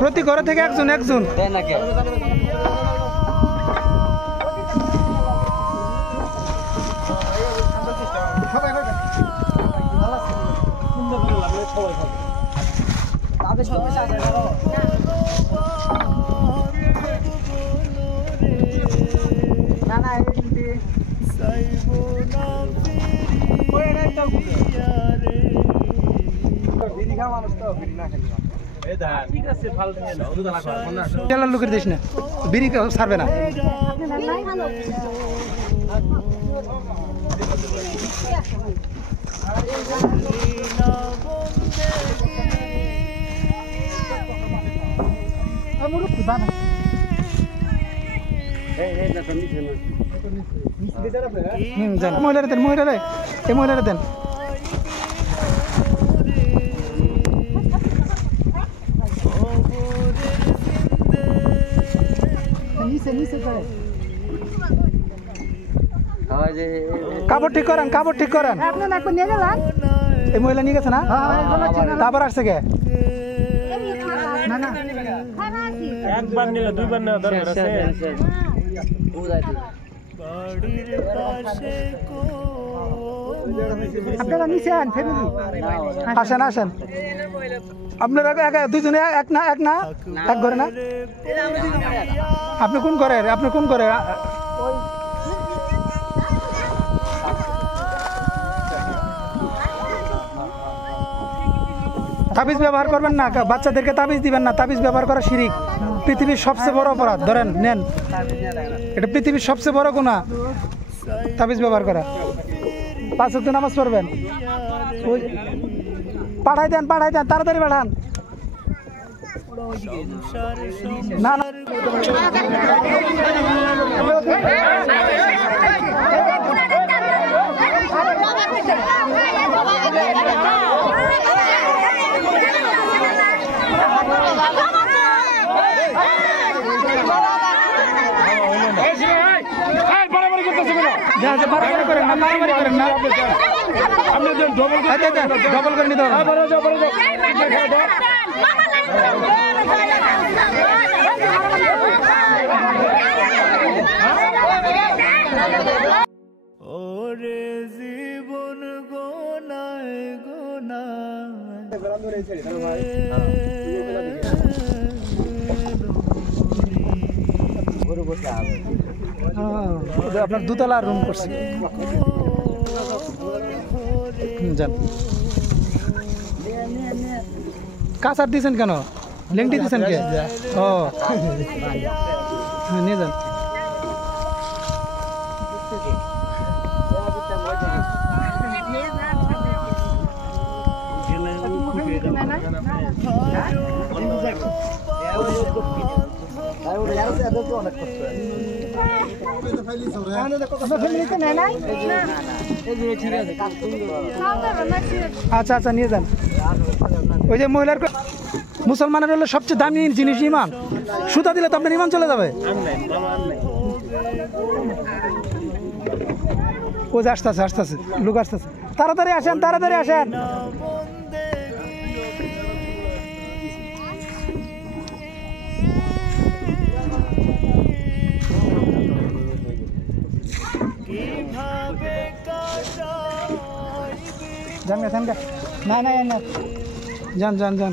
প্রতি ঘরে থেকে একজন একজন লুকের দিস না বিড়ি ছাড়বে না মহিলারা দেন মহিলারা এই মহিলারা দেন কাপড় ঠিক করেন কাপড় ঠিক করেন এই মহিলা নিয়ে গেছে না তারপর আসছে কে একবার নিলে দুইবার নেওয়া দরকার আছে আপনারা নিছেন ফ্যামিলি আসেন আসেন আপনারা দুইজনে এক না এক ঘরে না আপনি কোন করে তাবিজ ব্যবহার করবেন না বাচ্চাদেরকে তাবিজ দিবেন না তাবিজ ব্যবহার করা শিরিক পৃথিবীর সবচেয়ে বড় অপরাধ ধরেন নেন এটা পৃথিবীর সবচেয়ে বড় গুনাহ তাবিজ ব্যবহার করা 5 ওয়াক্ত নামাজ পড়বেন পাঠাই দেন তাড়াতাড়ি পাঠান না না মারামারি করেন না ডবল করে নিতে হবে ওরে জীবন গোনায় আপনার দুতলা রুম করছি যান কাঁচার দিয়েছেন কেন লেংটি দিয়েছেন কে ও নিয়ে যান আচ্ছা আচ্ছা নিয়ে যান ওই যে মহিলার মুসলমানের হলো সবচেয়ে দামি জিনিস ইমান সুতা দিলে তো আপনার ইমান চলে যাবে ও যে আসতেছে লোক আসতেছে তাড়াতাড়ি আসেন যান না যান